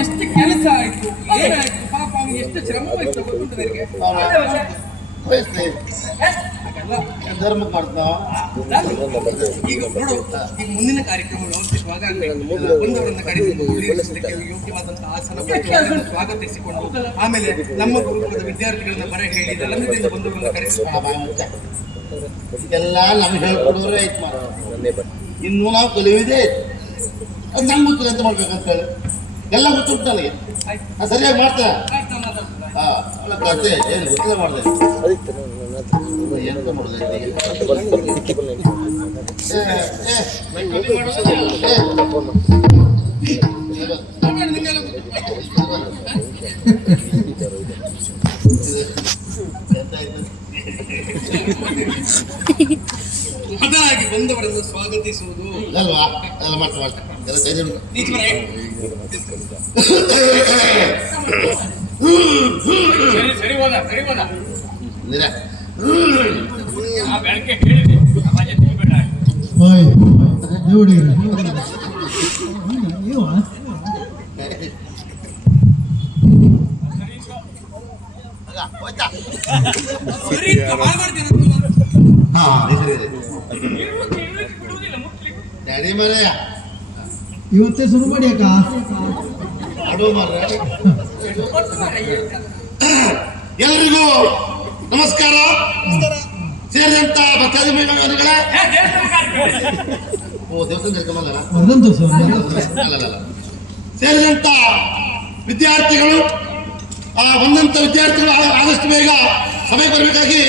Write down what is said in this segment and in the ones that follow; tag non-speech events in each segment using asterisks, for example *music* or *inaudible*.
ಎಷ್ಟು ಕೆಲಸ ಆಯ್ತು ಏನಾಯ್ತು? ಪಾಪ ಅವ್ನಿಗೆ ಎಷ್ಟು ಶ್ರಮ ವಹಿಸ್ತಾ ಗೊತ್ತುಂಟು ನನಗೆ? ಧರ್ಮಕ್ಕೆ ಮಾಡ್ತಾವ ಈಗ ನೋಡು ಈಗ ಮುಂದಿನ ಕಾರ್ಯಕ್ರಮ ನೋಡ್ತಿರುವಾಗ ಬಂದವರನ್ನ ಕರೆದು ಉಳಿಸಲಿಕ್ಕೆ ಯೋಗ್ಯವಾದಂತಹ ಆಸನ ಸ್ವಾಗತಿಸಿಕೊಂಡು ಆಮೇಲೆ ನಮ್ಮ ಗುರುಕುಲದ ವಿದ್ಯಾರ್ಥಿಗಳನ್ನ ಬರ ಹೇಳಿ ನಲಂದದಿಂದ ಬಂದವರನ್ನ ಕರೆಸಿ ಇದೆಲ್ಲ ನಮ್ಗೆ ಹೇಳ್ಕೊಡೋರೇ ಆಯ್ತು ಇನ್ನು ನಾವು ಕಲಿಯುವುದೇ ಐತೆ ಅದು ನಂಗೆ ಗೊತ್ತಿಲ್ಲ ಎಂತ ಮಾಡ್ಬೇಕಂತ ಹೇಳಿ. ಎಲ್ಲ ಗೊತ್ತುಂಟು ನನಗೆ. ನಾನು ಸರಿಯಾಗಿ ಮಾಡ್ತೇನೆ ಹಾ ಅಲ್ಲ ಕತೆ ಏನು ಗೊತ್ತಿಲ್ಲ ಮಾಡಿದೆ. ಎಂತ ಮಾಡೋದು? ಬಂದವರನ್ನು ಸ್ವಾಗತಿಸುವುದು. ಅಲ್ವಾ? ಮಾಡ್ತಾ ಮಾಡ್ತಾ. ಎಲ್ಲ ಧೈರ್ಯ *laughs* ಉಂಟು. ಈಚೆ ಬರ. ಸರಿ ಸರಿ ಹೋದ ಸರಿ ಹೋದ ನಿರ ಆ ಬೆಳಗ್ಗೆ ಹೇಳಿದೆ ಸಮಾಜ ತೆಗಿಬೇಡ ಓಯ್ ದೇವಡಿಗ್ರೆ ಇವ ಅಲ್ಲ, ಹೋಯ್ತಾ? ಸರಿ, ಬಾಳ್ ಮಾಡ್ತೀನಿ ಅಂತ ನಾನು. ಹಾ ಇದೆ, ಇದೆ. ಇರ್ಲಿಕ್ಕೆ ಇರ್ಲಿಕ್ಕೆ ಬಿಡುವುದಿಲ್ಲ ಮುಟ್ಲಿಕ್ಕೆ ನಡಿ ಮರೆಯ ಇವತ್ತೇ ಶುರು ಮಾಡಿ ಅಕ್ಕ. ಎಲ್ರಿಗೂ ನಮಸ್ಕಾರ. ಸೇರಿದಂತ ಓ ದೇವಸ್ಥಾನ ಸೇರಿದಂತ ವಿದ್ಯಾರ್ಥಿಗಳು ಆ ಬಂದಂತ ವಿದ್ಯಾರ್ಥಿಗಳು ಆ- ಆದಷ್ಟು ಬೇಗ ಸಭೆಗೆ ಬರಬೇಕಾಗಿ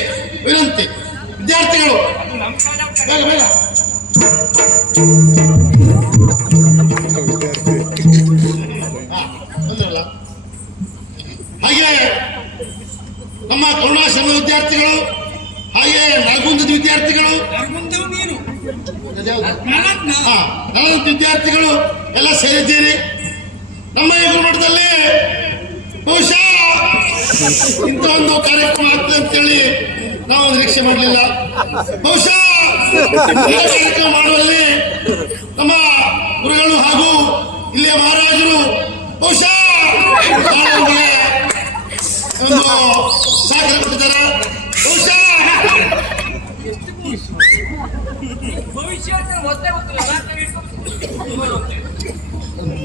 ವಿನಂತಿ. ವಿದ್ಯಾರ್ಥಿಗಳು ಬೇಗ. ಹಾಗೆ ನಮ್ಮ ಕರುಣಾಶ್ರಮ ವಿದ್ಯಾರ್ಥಿಗಳು ಹಾಗೆ ನಾಗುಂದದ ವಿದ್ಯಾರ್ಥಿಗಳು ನರ್ಮಂದವ್ ನೀನು ಅದ್ಯಾವ್ದು? ನಾಲ್ಕು ನಾ. ಹಾ ನಲವತ್ತು ವಿದ್ಯಾರ್ಥಿಗಳು ಎಲ್ಲ ಸೇರಿದ್ದೀರಿ ನಮ್ಮ ಈ ಗುರುಮಠದಲ್ಲಿ ಬಹುಶಃ ಇಂಥ ಒಂದು ಕಾರ್ಯಕ್ರಮ ಆಗ್ತದೆ ಅಂತೇಳಿ ನಾವು ನಿರೀಕ್ಷೆ ಮಾಡಲಿಲ್ಲ ಬಹುಶಃ ಕಾರ್ಯಕ್ರಮ ಮಾಡುವಲ್ಲಿ ನಮ್ಮ ಗುರುಗಳು ಹಾಗೂ ಇಲ್ಲಿಯ ಮಹಾರಾಜರು ಬಹುಶಃ ಒಂದು ಸಹಕಾರ ಕೊಟ್ಟಿದ್ದಾರೆ. ಬಹುಶಃ ಭವಿಷ್ಯ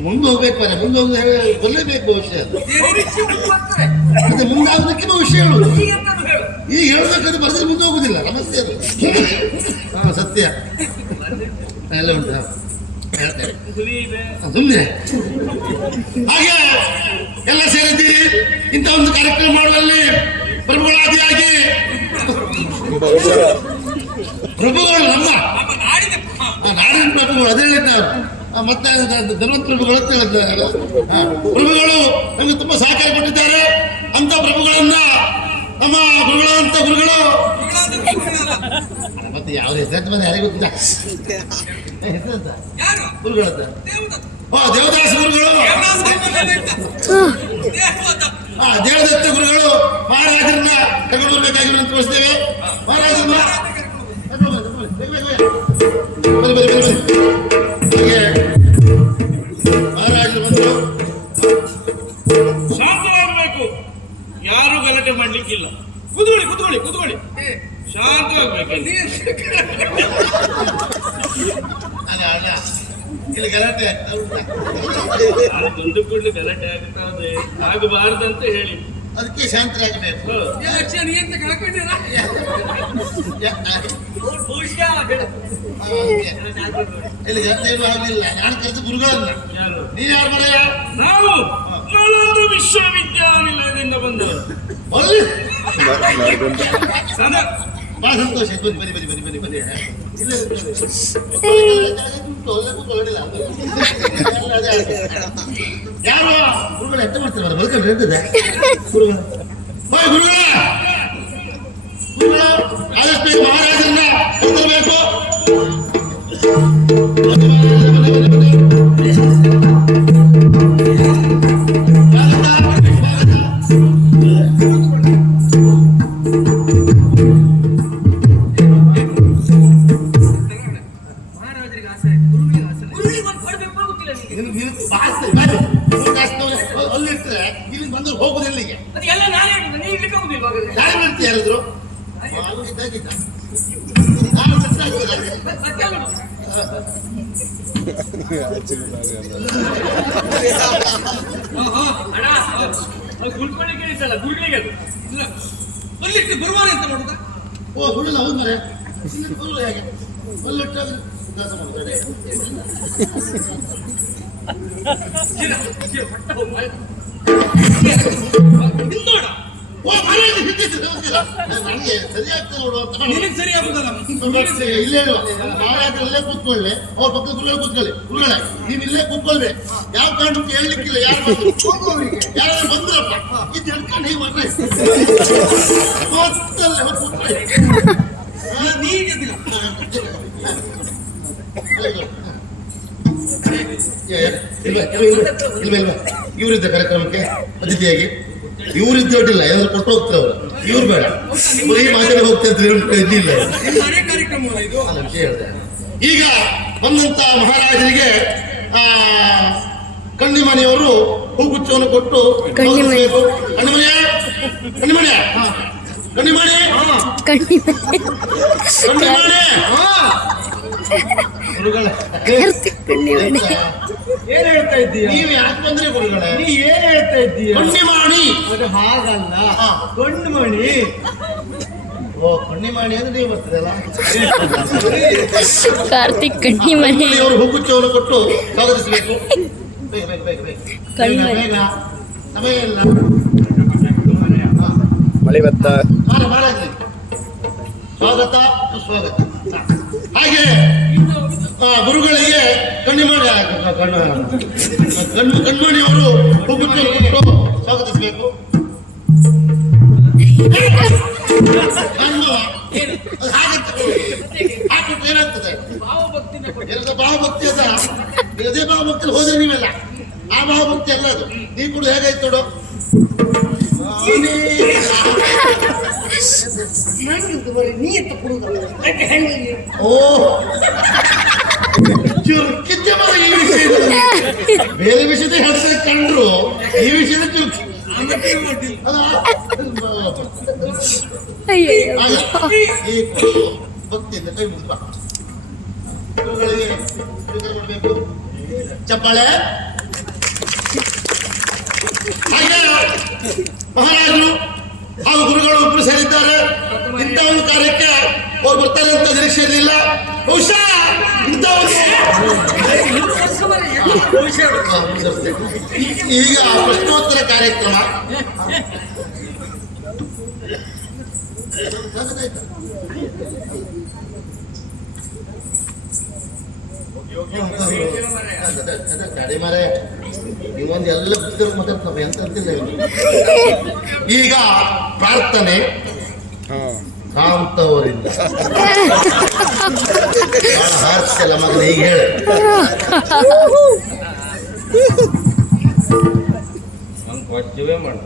ಮುಂದೆ ಹೋಗ್ಬೇಕು ಮನೆ ಮುಂದೆ ಹೋಗಿ ಬರಲೇಬೇಕು ಭವಿಷ್ಯ ಮತ್ತೆ ಮುಂದಾಗೋದಕ್ಕೆ ಭವಿಷ್ಯ ಹೇಳುದು ಈಗ ಹೇಳ್ಬೇಕಾದ್ರೆ ಬರೆದ್ರೆ ಮುಂದೆ ಹೋಗುದಿಲ್ಲ ನಮಸ್ತೆ ಅದು. ಸತ್ಯ. ಎಲ್ಲ ಉಂಟು ಸುಮ್ಮನೆ ಹಾಗೆ, ಎಲ್ಲ ಸೇರಿದ್ದೀರಿ? ಇಂಥ ಒಂದು ಕಾರ್ಯಕ್ರಮ ಮಾಡುವಲ್ಲಿ ಪ್ರಭುಗಳಾದಿಯಾಗಿ ಪ್ರಭುಗಳು ನಮ್ಮ. ನಾಡಿನ ಪ್ರಭುಗಳು, ಅದೇ ಹೇಳಿದ್ದ. ಮತ್ತೆ ಧನ್ವಂತ ಪ್ರಭುಗಳು ಅಂತ ಹೇಳಿದ್ದಾರೆ ಪ್ರಭುಗಳು ನಮಗೆ ತುಂಬಾ ಸಹಕಾರ ಕೊಟ್ಟಿದ್ದಾರೆ. ಅಂತ ಪ್ರಭುಗಳನ್ನ ನಮ್ಮ ಗುರುಗಳಂತ ಗುರುಗಳು. ಮತ್ತೆ ಯಾವ ಹೆಸರು ಬಂದ ಯಾರಿಗೂ ಗೊತ್ತಿಲ್ಲ. ಗುರುಗಳ. ಓ ದೇವದಾಸ ಗುರುಗಳು. ಆ ದೇವದತ್ತ ಗುರುಗಳು. ಮಹಾರಾಜರನ್ನ ತಗೊಂಡು ಬರ್ಬೇಕಾಗಿರೋ ತೋರಿಸ್ತೇವೆ. ಮಹಾರಾಜರನ್ನ. ಬನ್ನಿ, ಬನ್ನಿ. ಬನ್ನಿ ಅದಕ್ಕೆ ಆಗಬೇಕು ಇಲ್ಲಿ ಏನು ಆಗಲಿಲ್ಲ. ನಾನು ಕರೆದು ಗುರುಗಳನ್ನ? ಯಾರು? ನೀ ಯಾರು ಮರೆಯ ನಾವು ನಳಂದ ವಿಶ್ವವಿದ್ಯಾನಿಲಯದಿಂದ ಬಂದವರು ಸದಾ. ಬಹಳ ಸಂತೋಷ. ಬನ್ನಿ ಬನ್ನಿ ಬನ್ನಿ ಬನ್ನಿ ಬನ್ನಿ. ಯಾರು ಗುರುಗಳು ಎಂತ ಮಾಡ್ತಾರೆ ಹೇಳ್ತದೆ ಗುರುಗಳು. ಹೋಯ್ ಗುರುಗಳ ಗುರುಗಳು ಆದಷ್ಟು ಬೇಗ ಮಹಾರಾಜರನ್ನ ಕರೆತರಬೇಕು ಬನ್ನಿ, ಬನ್ನಿ, ಅಲ್ಲಿಟ್ಟು ಗುರುವಾರ ಅಂತ ಮಾಡುದಾ ಓ ಹುಡುಗ ಹೌದು ಮರೆ ಹೇಗೆ ಅಲ್ಲಿಟ್ಟಾಗ ಕೆಲಸ ಮಾಡ್ತಾರೆ ಓ ಮನೆಯಲ್ಲಿ ನನಗೆ ಸರಿ ಆಗ್ತದೆ ನೋಡು ಅಂತ ನಾನು ನಿನಗೆ ಸರಿ ಆಗುದಲ್ಲ? ಇಲ್ಲೇ ಕೂತ್ಕೊಳ್ಳಿ? ಅವ್ರ ಪಕ್ಕದ ಗುರುಗಳು ಕೂತ್ಕೊಳ್ಳಿ. ಗುರುಗಳೇ ನೀವು ಇಲ್ಲೇ ಕೂತ್ಕೊಳ್ರಿ. ಯಾವ ಕಾರಣಕ್ಕೂ ಹೇಳಲಿಕ್ಕಿಲ್ಲ. ಯಾರು ಯಾರು ಬಂದ್ರಪ್ಪ? ಇದು ಹೇಳ್ಕೊಂಡು ನೀಗಿದಿಲ್ಲ ಇವರಿದ್ದ ಕಾರ್ಯಕ್ರಮಕ್ಕೆ ಅತಿಥಿಯಾಗಿ ಇವರಿದ್ದ ಇಲ್ಲ ಯಾರು ಕೊಟ್ಟು ಹೋಗ್ತಾರೆ ಇವ್ರು ಬೇಡ. ಬರೀ ಮಾತಾಡಿ ಹೋಗ್ತಾ ಇದ್ದಿಲ್ಲ ಈಗ ಬಂದಂತ ಮಹಾರಾಜರಿಗೆ ಆ ಕಣ್ಣಿಮನೆಯವರು ಹೂಗುಚ್ಚವನ್ನು ಕೊಟ್ಟು ಕಣ್ಣಿಮಣಿ. ಕಣ್ಣಿಮಣಿ ಕಣ್ಣಿಮಣಿ? ಕಣ್ಣಿಮಣಿ. ಕಣ್ಣಿನ ಕಣ್ಣಿಮಣಿ? ಗುರುಗಳೇ ಕಾರ್ತಿಕ್ ಕಣ್ಣಿಮಣಿ ಏನ್ ಹೇಳ್ತಾ ಇದ್ದೀಯ? ನೀವು ಯಾಕೆ ಬಂದ್ರಿ ಗುರುಗಳೇ? ನೀ ಏನ್ ಹೇಳ್ತಾ ಇದ್ದೀಯ? ಕಣ್ಣಿಮಾಣಿ ಅದು ಹಾಗಲ್ಲ. ಓ ಕಣ್ಣಿಮಾಣಿ ಅಂದ್ರೆ ನೀವು ಬರ್ತದಲ್ಲ ಕಾರ್ತಿಕ್ ಕಣ್ಣಿಮಣಿ ಅವರು ಹೂಗುಚ್ಚವನ್ನು ಕೊಟ್ಟು ಸ್ವಾಗತಿಸಬೇಕು ಬೇಗ ಬೇಗ ಬೇಗ ಬೇಗ. ಬೇಗ ಕಣ್ಮಣಿ. ಬೇಗ. ಸಮಯ ಇಲ್ಲ. ಮಳೆ ಬತ್ತ ಮಾಡ ಮಾಡಾಗ್ಲಿ ಸ್ವಾಗತ ಸುಸ್ವಾಗತ. ಹಾಗೆ ಗುರುಗಳಿಗೆ ಕಣ್ಣಿಮಾಡಿ ಕಣ್ಣು ಕಣ್ಮಣಿಯವರು ಅವರು ಸ್ವಾಗತಿಸಬೇಕು. ಭಾವಭಕ್ತಿ ಅದ. ಭಾವಭಕ್ತಿ ಹೋದ್ರೆ ನೀವೆಲ್ಲ. ಆ ಭಾವಭಕ್ತಿ ಅಲ್ಲ ಅದು. ನೀ ಕೂಡ ಹೇಗಾಯ್ತು ನೋಡು? ಓ ಚುರುಕಿದ್ದೆ ಮಗ ಈ ವಿಷಯದಲ್ಲಿ ಬೇರೆ ವಿಷಯದ ಹೆಸರು ಕಂಡ್ರು ಈ ವಿಷಯದ ಚುರುಕಿ ಅದ ಅಯ್ಯಯ್ಯೋ ಆಗ ಈ ಭಕ್ತಿಯಿಂದ ಕೈ ಮುಗಿದು ಬಾ ಗುರುಗಳಿಗೆ ಸ್ವೀಕಾರ ಮಾಡಬೇಕು ಚಪ್ಪಾಳೆ ಹಾಗೆ ಮಹಾರಾಜರು ಹಾಗೂ ಗುರುಗಳು ಒಬ್ಬರು ಸೇರಿದ್ದಾರೆ. ಇಂಥ ಒಂದು ಕಾರ್ಯಕ್ಕೆ ಅವ್ರು ಬರ್ತಾರೆ ಅಂತ ನಿರೀಕ್ಷೆ ಇರಲಿಲ್ಲ. ಬಹುಶಃ ಈಗ ಪ್ರಶ್ನೋತ್ತರ ಕಾರ್ಯಕ್ರಮ. ಗಾಡಿ ಮಾರೆ ನೀವೊಂದು ಎಲ್ಲ ಬಿದ್ದರು ನಾವು ಎಂತ ಅಂತಿಲ್ಲ. ಈಗ ಪ್ರಾರ್ಥನೆ ಕಾಂತವರಿಂದ. ಹಾರಿಸಲ್ಲ ಮಗನ ಈಗ ಹೇಳ. ನಾನು ಕೊಡ್ತೀವೇ ಮಾಡು.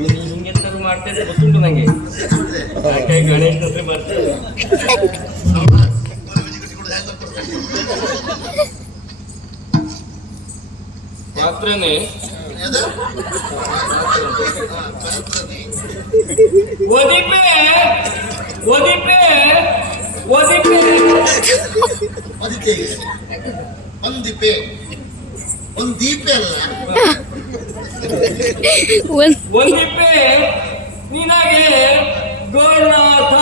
ನೀ ಮಾಡ್ತೇನೆ ಗೊತ್ತುಂಟು ನಂಗೆ. ಗಣೇಶ್ ಹತ್ರ ಮಾತ್ರನೇ ಒದಿಪೆ ಒದಿಪೆ ಒದಿಪೆ ಅದಕ್ಕೆ ಒಂದ್ ದೀಪೆ. ಒಂದ್ ದೀಪೆ ಅಲ್ಲ? ಒಂದ್ ಒಂದಿಪ್ಪೆ ನಿನಗೆ ಗೋನಾಥ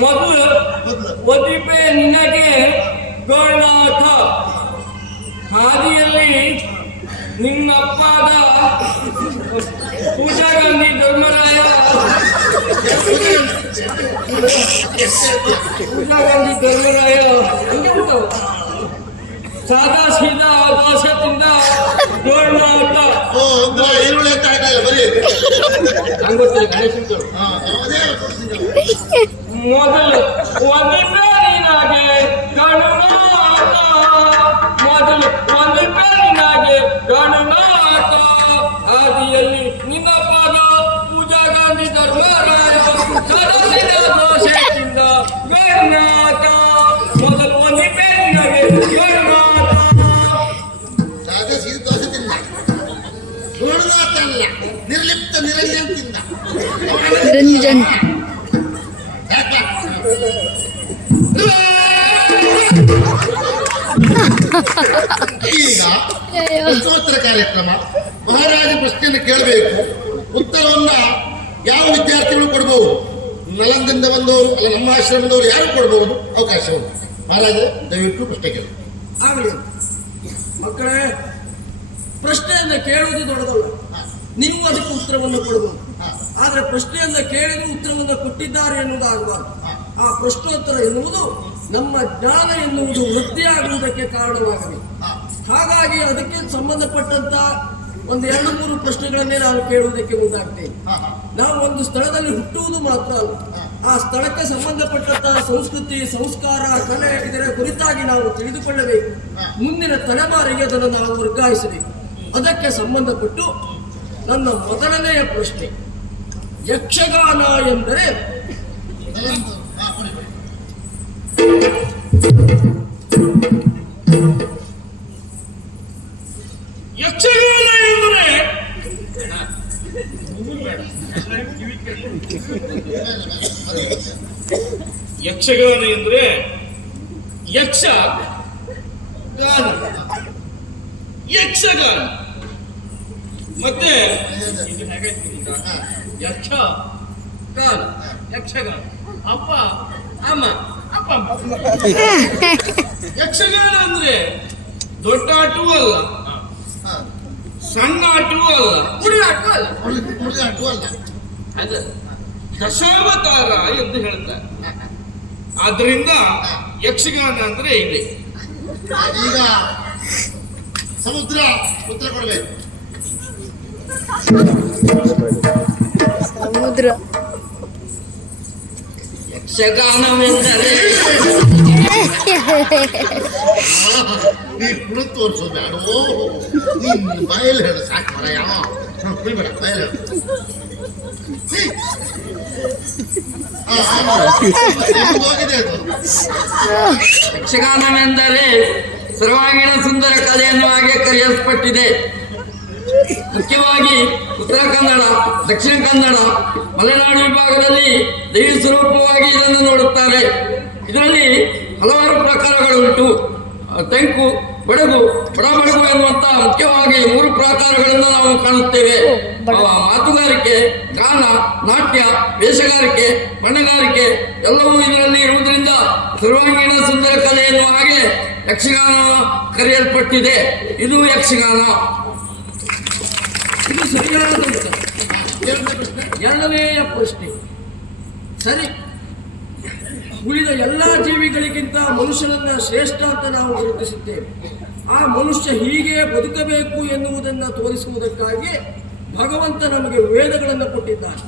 ಮೊದಲು ಒಂದಿಪ್ಪೆ ನಿನಗೆ ಗೋನಾಥ ಹಾದಿಯಲ್ಲಿ ನಿನ್ನಪ್ಪಾದ ಪೂಜಾ ಗಾಂಧಿ ಧರ್ಮರಾಯ. ಪೂಜಾ ಗಾಂಧಿ ಧರ್ಮರಾಯ. ಸಾದಾ ಸೀದಾ ದೋಷದಿಂದ ಒಂದು ಈರುಳ್ಳಿ ಅಂತ ಹಾಕಲ್ಲ ಬರೀ. ನಂಗೆ ಗೊತ್ತಿಲ್ಲ ಗಣೇಶನ್ ಕೇಳು. ಹಾ, ಅದೇ ಕೊಡ್ತೀನಿ. ಮೊದಲು ಒಂದು ಪೇರಿನಾಗೆ ಗಣನಾಥ ಮೊದಲು ಒಂದು ಪೇರಿನಾಗೆ ಗಣನಾಥ ಆದಿಯಲ್ಲಿ ನಿನ್ನ ಪಾದ ಪೂಜಾ ಗಾಂಧಿ ಧರ್ಮರಾಯ ಸದಸ್ಯರ ದೋಷದಿಂದ ಗಣನಾಥ ಮೊದಲು ಒಂದು ಪೇರಿನಾಗೆ ರಾಜ ಸೀದ ದೋಸೆ ತಿಂದ ಗುರುನಾಥ ಅಲ್ಲ ನಿರ್ಲಿಪ್ತ ನಿರಂಜನ್ ಈಗ ಪ್ರಶ್ನೋತ್ತರ ಕಾರ್ಯಕ್ರಮ. ಮಹಾರಾಜ ಪ್ರಶ್ನೆಯನ್ನು ಕೇಳಬೇಕು. ಉತ್ತರವನ್ನ ಯಾವ ವಿದ್ಯಾರ್ಥಿಗಳು ಕೊಡಬಹುದು ನಲಂದಿಂದ ಬಂದವರು ಅಲ್ಲ ನಮ್ಮ ಆಶ್ರಮದವರು ಯಾರು ಕೊಡಬಹುದು ಅವಕಾಶ ಉಂಟು. ಮಹಾರಾಜ ದಯವಿಟ್ಟು ಪ್ರಶ್ನೆ ಕೇಳಿ. ಆಗಲಿ. ಮಕ್ಕಳೇ ಪ್ರಶ್ನೆಯನ್ನ ಕೇಳುವುದು ದೊಡ್ಡದಲ್ಲ. ನೀವು ಅದಕ್ಕೆ ಉತ್ತರವನ್ನು ಕೊಡಬಹುದು ಆದ್ರೆ ಪ್ರಶ್ನೆಯನ್ನ ಕೇಳಿದ್ರು ಉತ್ತರವನ್ನು ಕೊಟ್ಟಿದ್ದಾರೆ ಎನ್ನುವುದಾಗಬಾರದು ಆ ಪ್ರಶ್ನೋತ್ತರ ಎನ್ನುವುದು ನಮ್ಮ ಜ್ಞಾನ ಎನ್ನುವುದು ವೃದ್ಧಿಯಾಗುವುದಕ್ಕೆ ಕಾರಣವಾಗಬೇಕು ಹಾಗಾಗಿ ಅದಕ್ಕೆ ಸಂಬಂಧಪಟ್ಟಂತ ಒಂದು ಎರಡು ಮೂರು ಪ್ರಶ್ನೆಗಳನ್ನೇ ನಾನು ಕೇಳುವುದಕ್ಕೆ ಮುಂದಾಗ್ತೇನೆ. ನಾವು ಒಂದು ಸ್ಥಳದಲ್ಲಿ ಹುಟ್ಟುವುದು ಮಾತ್ರ ಅಲ್ಲ. ಆ ಸ್ಥಳಕ್ಕೆ ಸಂಬಂಧಪಟ್ಟಂತಹ ಸಂಸ್ಕೃತಿ, ಸಂಸ್ಕಾರ, ಕಲೆ ಇದರ ಕುರಿತಾಗಿ ನಾವು ತಿಳಿದುಕೊಳ್ಳಬೇಕು. ಮುಂದಿನ ತಲೆಮಾರಿಗೆ ಅದನ್ನು ನಾವು ವರ್ಗಾಯಿಸಬೇಕು. ಅದಕ್ಕೆ ಸಂಬಂಧಪಟ್ಟು ನನ್ನ ಮೊದಲನೆಯ ಪ್ರಶ್ನೆ, ಯಕ್ಷಗಾನ ಎಂದರೆ ಯಕ್ಷಗಾನ ಎಂದ್ರೆ ಯಕ್ಷ ಗಾನ ಯಕ್ಷಗಾನ. ಮತ್ತೆ ಯಕ್ಷ ಗಾನ ಯಕ್ಷಗಾನ. ಅಪ್ಪ ಅಮ್ಮ ಅಪ್ಪ ಯಕ್ಷಗಾನ ಅಂದ್ರೆ ದೊಡ್ಡ ಆಟವೂ ಅಲ್ಲ ಸಣ್ಣ ಆಟವೂ ಅಲ್ಲ ಕುಡಿ ಆಟ ಅಲ್ಲ. ಅದ ಆಟವೂ ಅಲ್ಲ. ಅದು ದಶಾವತಾರ ಎಂದು ಹೇಳ್ತಾರೆ. ಆದ್ರಿಂದ ಯಕ್ಷಗಾನ ಅಂದ್ರೆ ಇದೆ ಈಗ ಸಮುದ್ರ ಉತ್ತರ ಕೊಡಬೇಕು. ಸಮುದ್ರ. ಯಕ್ಷಗಾನವೆಂದರೆ ನೀ ಕುಳು ತೋರಿಸೋ ಬೇಡವೋ ನೀನ್ ಬಾಯಲ್ಲಿ ಹೇಳು ಸಾಕು ಮರ ಯಾವ ಕುಡಿಬೇಡ ಬಾಯಲ್ಲಿ ಹೇಳು. ಯಕ್ಷಗಾನವೆಂದರೆ ಸರ್ವಾಂಗೀಣ ಸುಂದರ ಕಲೆ ಎನ್ನುವಾಗೆ ಕರೆಯಲ್ಪಟ್ಟಿದೆ. ಮುಖ್ಯವಾಗಿ ಉತ್ತರ ಕನ್ನಡ ದಕ್ಷಿಣ ಕನ್ನಡ ಮಲೆನಾಡು ವಿಭಾಗದಲ್ಲಿ ದೈವ ಸ್ವರೂಪವಾಗಿ ಇದನ್ನು ನೋಡುತ್ತಾರೆ. ಇದರಲ್ಲಿ ಹಲವಾರು ಪ್ರಕಾರಗಳುಂಟು. ಅಹ್, ಬಡಗು ಬಡಬಡಗು ಎನ್ನುವಂತಹ ಮುಖ್ಯವಾಗಿ ಮೂರು ಪ್ರಾಕಾರಗಳನ್ನು ನಾವು ಕಾಣುತ್ತೇವೆ. ಮಾತುಗಾರಿಕೆ ಗಾನ ನಾಟ್ಯ ವೇಷಗಾರಿಕೆ ಮಣ್ಣಗಾರಿಕೆ ಎಲ್ಲವೂ ಇದರಲ್ಲಿ ಇರುವುದರಿಂದ ಸರ್ವಾಂಗೀಣ ಸುಂದರ ಕಲೆ ಎನ್ನುವ ಹಾಗೆ ಯಕ್ಷಗಾನ ಕರೆಯಲ್ಪಟ್ಟಿದೆ. ಇದು ಯಕ್ಷಗಾನ. ಇದು ಸರಿಯಾದ ಎರಡನೆಯ ಪ್ರಶ್ನೆ. ಸರಿ. ಉಳಿದ ಎಲ್ಲ ಜೀವಿಗಳಿಗಿಂತ ಮನುಷ್ಯನನ್ನು ಶ್ರೇಷ್ಠ ಅಂತ ನಾವು ಗುರುತಿಸುತ್ತೇವೆ. ಆ ಮನುಷ್ಯ ಹೀಗೆ ಬದುಕಬೇಕು ಎನ್ನುವುದನ್ನು ತೋರಿಸುವುದಕ್ಕಾಗಿ ಭಗವಂತ ನಮಗೆ ವೇದಗಳನ್ನು ಕೊಟ್ಟಿದ್ದಾನೆ.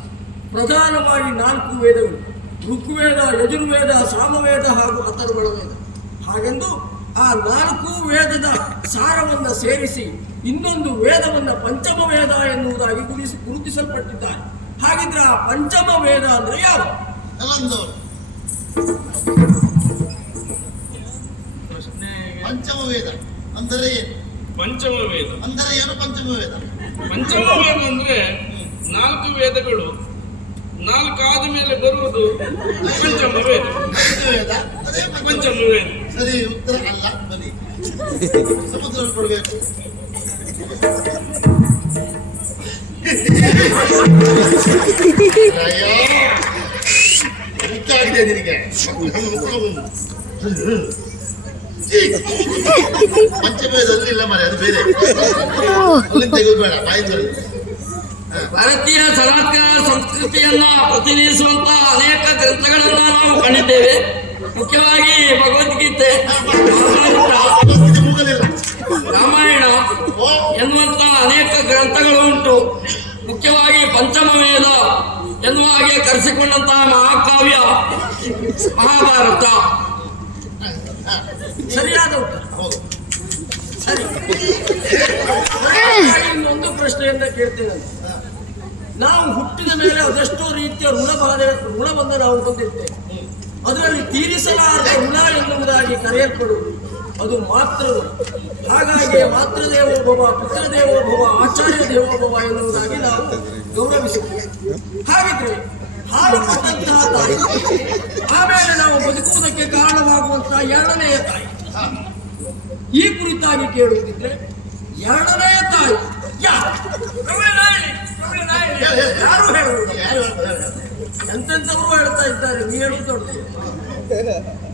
ಪ್ರಧಾನವಾಗಿ ನಾಲ್ಕು ವೇದಗಳು, ಋಗ್ವೇದ, ಯಜುರ್ವೇದ, ಸಾಮವೇದ ಹಾಗೂ ಅಥರ್ವಣ ವೇದ. ಹಾಗೆಂದು ಆ ನಾಲ್ಕು ವೇದದ ಸಾರವನ್ನು ಸೇರಿಸಿ ಇನ್ನೊಂದು ವೇದವನ್ನು ಪಂಚಮ ವೇದ ಎನ್ನುವುದಾಗಿ ಗುರುತಿಸಿ ಗುರುತಿಸಲ್ಪಟ್ಟಿದ್ದಾರೆ ಹಾಗಿದ್ರೆ ಆ ಪಂಚಮ ವೇದ ಅಂದ್ರೆ ಯಾವ ಪಂಚಮ ವೇದ ಅಂದರೆ ಏನು? ಪಂಚಮ ವೇದ ಅಂದರೆ ಏನು ಪಂಚಮ ವೇದ ಪಂಚಮ ವೇದ ಅಂದ್ರೆ ನಾಲ್ಕು ವೇದಗಳು. ನಾಲ್ಕಾದ ಮೇಲೆ ಬರುವುದು ಪಂಚಮ ವೇದ ಪಂಚಮ ವೇದ ಸರಿ ಉತ್ತರ ಅಲ್ಲ ಬನ್ನಿ. ಸಮುದ್ರ ಕೊಡಬೇಕು. *laughs* ಆಗಿದೆ ನಿನಗೆ. ಇಲ್ಲ ಮರೆ ಅದು ಬೇರೆ. ಅಲ್ಲಿಂದ ತೆಗೆದುಬೇಡ ಭಾರತೀಯ ಸನಾತನ ಸಂಸ್ಕೃತಿಯನ್ನ ಪ್ರತಿನಿಧಿಸುವಂತಹ ಅನೇಕ ಗ್ರಂಥಗಳನ್ನ ನಾವು ಕಂಡಿದ್ದೇವೆ. ಮುಖ್ಯವಾಗಿ ಭಗವದ್ಗೀತೆ ರಾಮಾಯಣ ಎನ್ನುವಂತಹ ಅನೇಕ ಗ್ರಂಥಗಳು ಉಂಟು. ಮುಖ್ಯವಾಗಿ ಪಂಚಮ ವೇದ ಎನ್ನುವ ಹಾಗೆ ಕರೆಸಿಕೊಂಡಂತಹ ಮಹಾಕಾವ್ಯ ಮಹಾಭಾರತ. ಸರಿಯಾದ ಒಂದು ಪ್ರಶ್ನೆಯನ್ನ ಕೇಳ್ತೇನೆ. ನಾವು ಹುಟ್ಟಿದ ಮೇಲೆ ಅದೆಷ್ಟೋ ರೀತಿಯ ಋಣಬಾಧೆ ಋಣವನ್ನು ನಾವು ಹೊಂದಿರ್ತೇವೆ ಅದರಲ್ಲಿ ತೀರಿಸಲಾರದ ಋಣ ಎನ್ನುವುದಾಗಿ ಕರೆಯಲ್ಪಡುವುದು. ಅದು ಮಾತೃ ಹಾಗಾಗಿ ಮಾತೃದೇವೋಭವ ಭವ ಆಚಾರ್ಯ ದೇವೋಭವ ಎನ್ನುವುದಾಗಿ ನಾವು ಗೌರವಿಸುತ್ತೇವೆ. ಹಾಗಿದ್ರೆ ಹಾಲು ಕೊಟ್ಟಂತಹ ತಾಯಿ, ಆಮೇಲೆ ನಾವು ಬದುಕುವುದಕ್ಕೆ ಕಾರಣವಾಗುವಂತಹ ಎರಡನೆಯ ತಾಯಿ. ಈ ಕುರಿತಾಗಿ ಕೇಳುವುದಿದ್ರೆ ಎರಡನೆಯ ತಾಯಿ ಯಾರು? ಹೇಳುವುದು? ಎಂತೆಂತವರು ಹೇಳ್ತಾ ಇದ್ದಾರೆ, ನೀ ಹೇಳುದು ದೊಡ್ಡದು.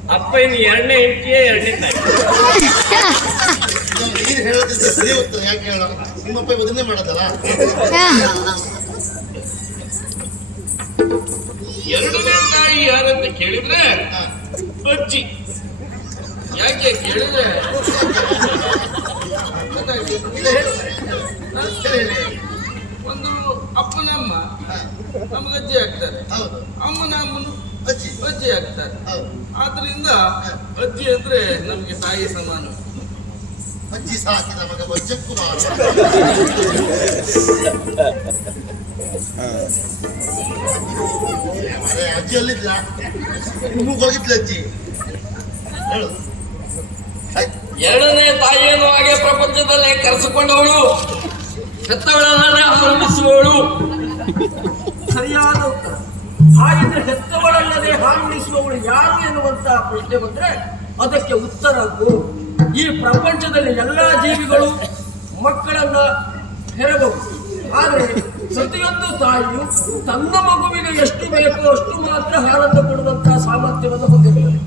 ಅಪ್ಪ ಇನ್ನು ಎರಡನೇ ಹೆಂಡತಿಯೇ ಎರಡನೇ ತಾಯಿ. ನೀನು ಹೇಳೋದಿದ್ರೆ ಸರಿ ಹೋಗ್ತದೆ ಯಾಕೆ ಹೇಳೋ ನಿಮ್ಮಪ್ಪ ಬದನೆ ಮಾಡೋದಲ್ಲ ಎರಡನೇ ತಾಯಿ ಯಾರಂತ ಕೇಳಿದ್ರೆ ಅಜ್ಜಿ ಯಾಕೆ ಕೇಳಿದ್ರೆ. ಒಂದು ಅಪ್ಪನಮ್ಮ ಅಜ್ಜಿ ಆಗ್ತಾರೆ ಅಮ್ಮನ ಅಮ್ಮನು ಅಜ್ಜಿ. ಅಜ್ಜಿ ಆಗ್ತಾರೆ. ಆದ್ರಿಂದ ಅಜ್ಜಿ ಅಂದ್ರೆ ನಮ್ಗೆ ತಾಯಿ ಸಮಾನ. ಅಜ್ಜಿ ಸಾಕಿ ನಮಗೆ ಬಜ್ಜಕ್ಕೂ ಮಾಡ ಅಜ್ಜಿ ಅಲ್ಲಿದ್ಲ ನಿಮಗೆ ಹೋಗಿದ್ಲ ಅಜ್ಜಿ. ಹೇಳು. ಎರಡನೇ ತಾಯಿಯನ್ನು ಹಾಗೆ ಪ್ರಪಂಚದಲ್ಲೇ ಕರೆಸಿಕೊಂಡವಳು. ಹೆತ್ತವಳನ್ನೇ ಹರಡಿಸುವವಳು ಸರಿಯಾದ ಉತ್ತರ. ಹಾಗಿದ್ರೆ ಹೆತ್ತವಳಲ್ಲದೆ ಹಾರುಣಿಸುವವಳು ಯಾರು ಎನ್ನುವಂತಹ ಪ್ರಶ್ನೆ ಬಂದ್ರೆ ಅದಕ್ಕೆ ಉತ್ತರ ಈ ಪ್ರಪಂಚದಲ್ಲಿ ಎಲ್ಲಾ ಜೀವಿಗಳು ಮಕ್ಕಳನ್ನ ಹೆರಬಹುದು. ಆದರೆ ಪ್ರತಿಯೊಂದು ತಾಯಿಯು ತನ್ನ ಮಗುವಿಗೆ ಎಷ್ಟು ಬೇಕೋ ಅಷ್ಟು ಮಾತ್ರ ಹಾಲನ್ನು ಕೊಡುವಂತಹ ಸಾಮರ್ಥ್ಯವನ್ನು ಹೊಂದಿರುತ್ತದೆ.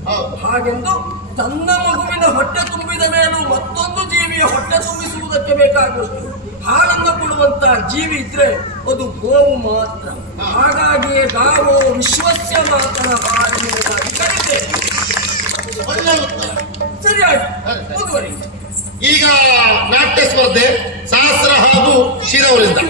ಹಾಗೆಂದು ತನ್ನ ಮಗುವಿನ ಹೊಟ್ಟೆ ತುಂಬಿದ ಮೇಲೂ ಮತ್ತೊಂದು ಜೀವಿಯ ಹೊಟ್ಟೆ ತುಂಬಿಸುವುದಕ್ಕೆ ಬೇಕಾಗುವಷ್ಟು ಹಾಲನ್ನು ಕೊಡುವಂತಹ ಜೀವಿ ಇದ್ರೆ ಅದು ಗೋವು ಮಾತ್ರ. ಹಾಗಾಗಿ ನಾವು ವಿಶ್ವಸ್ಯ ಮಾತ್ರ ಹಾಲೆನ್ನುವುದಾಗಿ ಕರೀತೇವೆ ಮುಂದುವರಿ ಈಗ ನಾಟ್ಯ ಸ್ಪರ್ಧೆ ಸಹಸ್ರ ಹಾಗೂ ಶಿರವರಿಂದ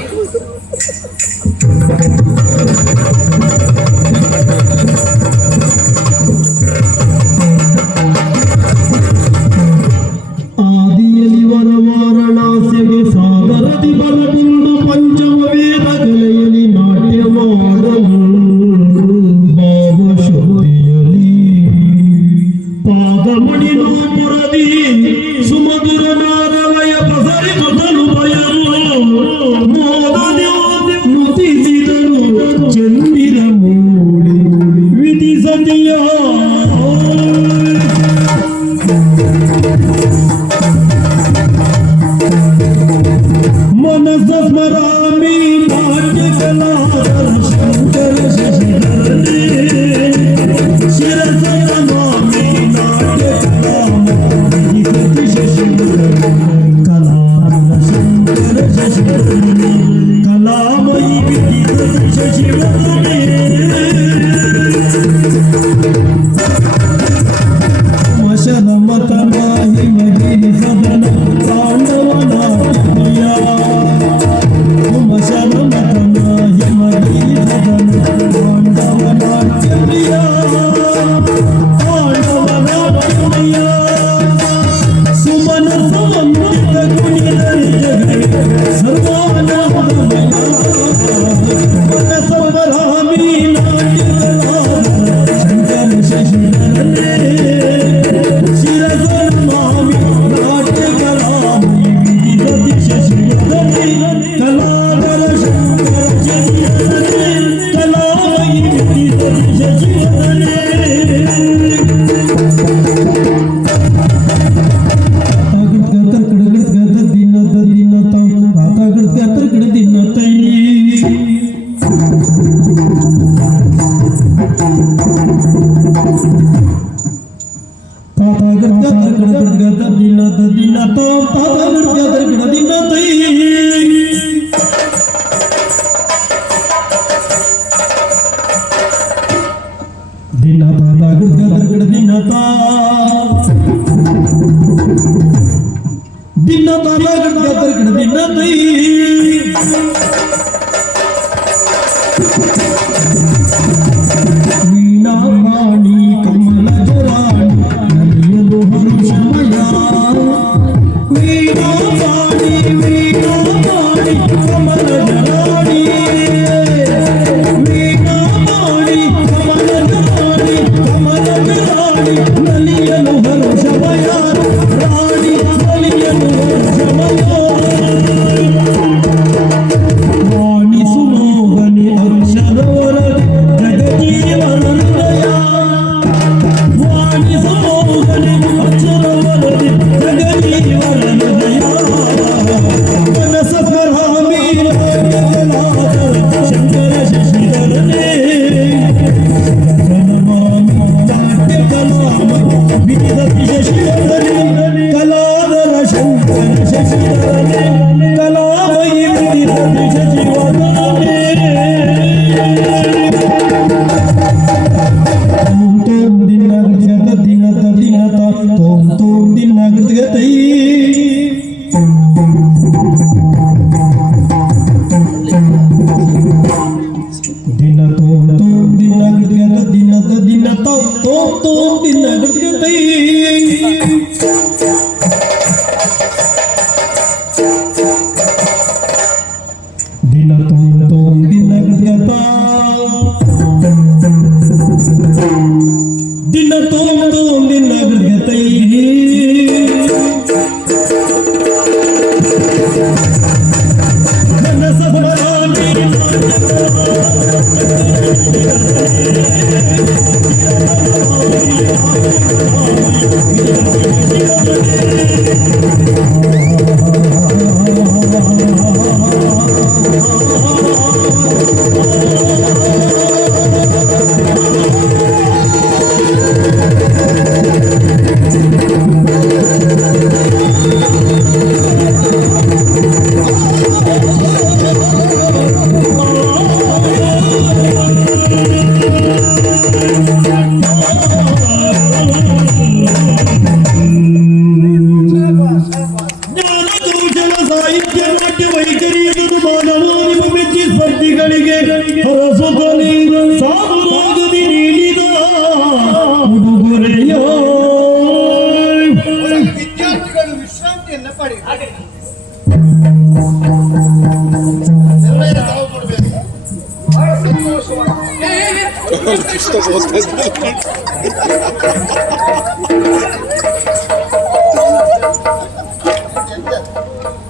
भिन्नता दागुद गदगड भिन्नता भिन्नता दागुद गदगड भिन्नता തൊട്ടും തോം തോം തിന്നകൃത്യത്തെ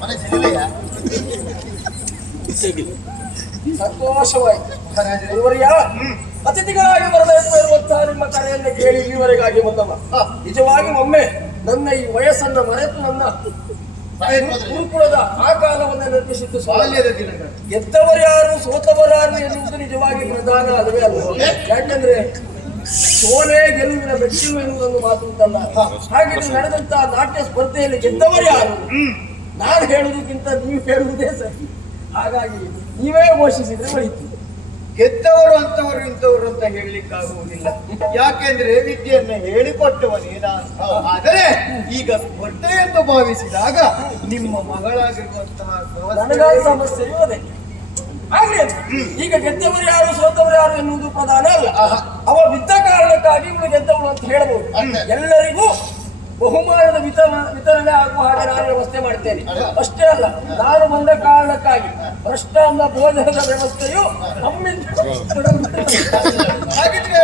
ಮನೆ ಸಿಗಲಿಲ್ಲ ಸಂತೋಷವಾಯಿತು ಅತಿಥಿಗಳಾಗಿ ಬರಬೇಕು ಇರುವಂತಹ ನಿಮ್ಮ ಕರೆಯನ್ನು ಕೇಳಿ ಇಲ್ಲಿವರೆಗಾಗಿ ಬಂದವ ನಿಜವಾಗಿ ಒಮ್ಮೆ ನನ್ನ ಈ ವಯಸ್ಸನ್ನ ಮರೆತು ನನ್ನ ಗುರುಕುಲದ ಆ ಕಾಲವನ್ನು ನಿರ್ಮಿಸಿದ್ದು ಬಾಲ್ಯದ ದಿನಗಳು. ಎದ್ದವರ್ಯಾರು ಯಾರು ಸೋತವರು ಯಾರು ಎನ್ನುವುದು ನಿಜವಾಗಿ ಪ್ರಧಾನ ಅಲ್ಲವೇ ಅಲ್ಲ ಯಾಕಂದ್ರೆ ಸೋಲೆ ಗೆಲುವಿನ ಮೆಟ್ಟಿಲು ಎನ್ನುವುದನ್ನು ಮಾತು ಉಂಟಲ್ಲ. ಹಾಗೆ ನಡೆದಂತಹ ನಾಟ್ಯ ಸ್ಪರ್ಧೆಯಲ್ಲಿ ಗೆದ್ದವರು ಯಾರು? ನಾನು ಹೇಳುವುದಕ್ಕಿಂತ ನೀವು ಹೇಳುವುದೇ ಸರಿ. ಹಾಗಾಗಿ ನೀವೇ ಘೋಷಿಸಿದ್ರೆ ಒಳಿತು ಗೆದ್ದವರು ಅಂತವರು ಇಂಥವರು ಅಂತ ಹೇಳಲಿಕ್ಕಾಗುವುದಿಲ್ಲ. ಯಾಕೆಂದ್ರೆ ವಿದ್ಯೆಯನ್ನು ಹೇಳಿಕೊಟ್ಟವನೇ ನಾನು. ಆದರೆ ಈಗ ಸ್ಪರ್ಧೆ ಎಂದು ಭಾವಿಸಿದಾಗ ನಿಮ್ಮ ಮಗಳಾಗಿರುವಂತಹ ಸಮಸ್ಯೆ ಆಗ್ಲಿ ಈಗ ಗೆದ್ದವರು ಯಾರು ಸೋತವರು ಯಾರು ಎನ್ನುವುದು ಪ್ರಧಾನ ಅಲ್ಲ. ಅವ ಬಿದ್ದ ಕಾರಣಕ್ಕಾಗಿ ಇವಳು ಗೆದ್ದವಳು ಅಂತ ಹೇಳಬಹುದು. ಎಲ್ಲರಿಗೂ ಬಹುಮಾನದ ವಿತ ವಿತರಣೆ ಆಗುವ ಹಾಗೆ ನಾನು ವ್ಯವಸ್ಥೆ ಮಾಡ್ತೇನೆ. ಅಷ್ಟೇ ಅಲ್ಲ ನಾನು ಬಂದ ಕಾರಣಕ್ಕಾಗಿ ಭ್ರಷ್ಟಾನ್ನ ಭೋಜನದ ವ್ಯವಸ್ಥೆಯು ನಮ್ಮಿಂದ *laughs* ಹಾಗಿದ್ರೆ